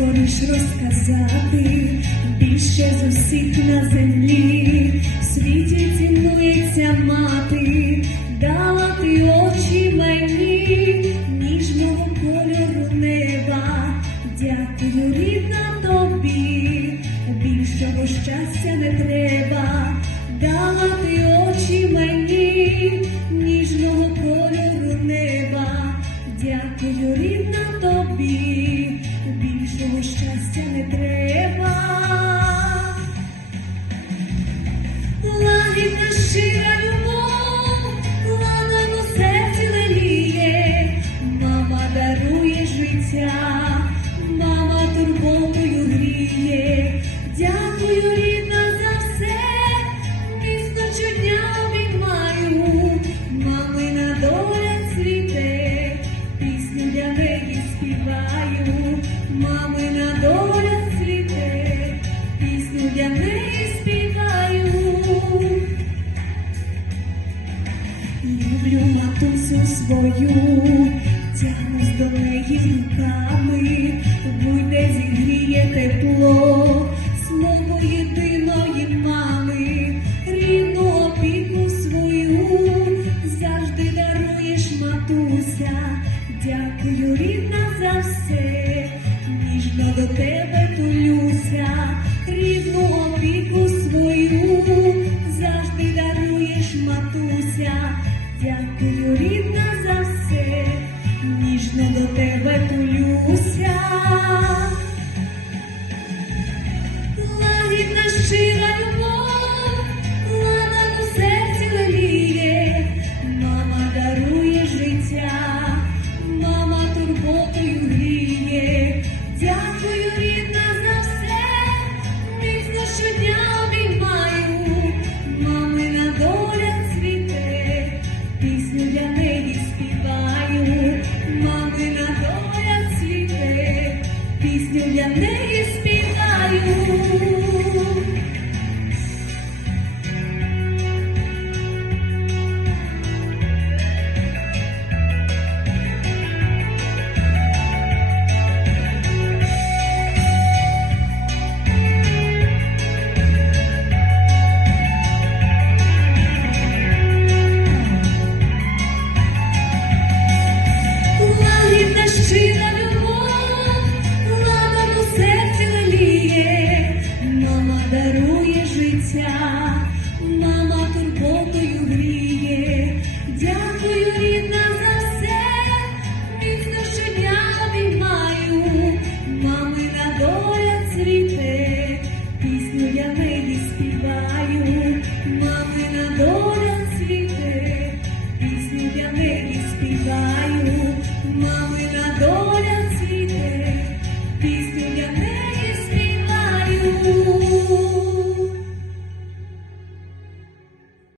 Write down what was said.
скоріш розказати, більше з усіх на землі, в світі цінується мати, дала ти очі мені, ніжного кольору неба, дякую, рідна тобі, більшого щастя не треба, дала ти очі мені, ніжного кольору неба, дякую, рідна тобі, більшого щастя не треба. Лагідна щира любов, лана у серці леліє, мама дарує життя, мама турботою гріє, дякую мамина доля цвіте, пісню для неї співаю. Люблю матусю свою, тягнусь до неї руками, вийде зігріє тепло, слово єдиної мами, рідну опіку свою, завжди даруєш матуся, дякую рідна за все, ніжно до тебе тулюся, мамина доля цвіте, пісню для неї співаю.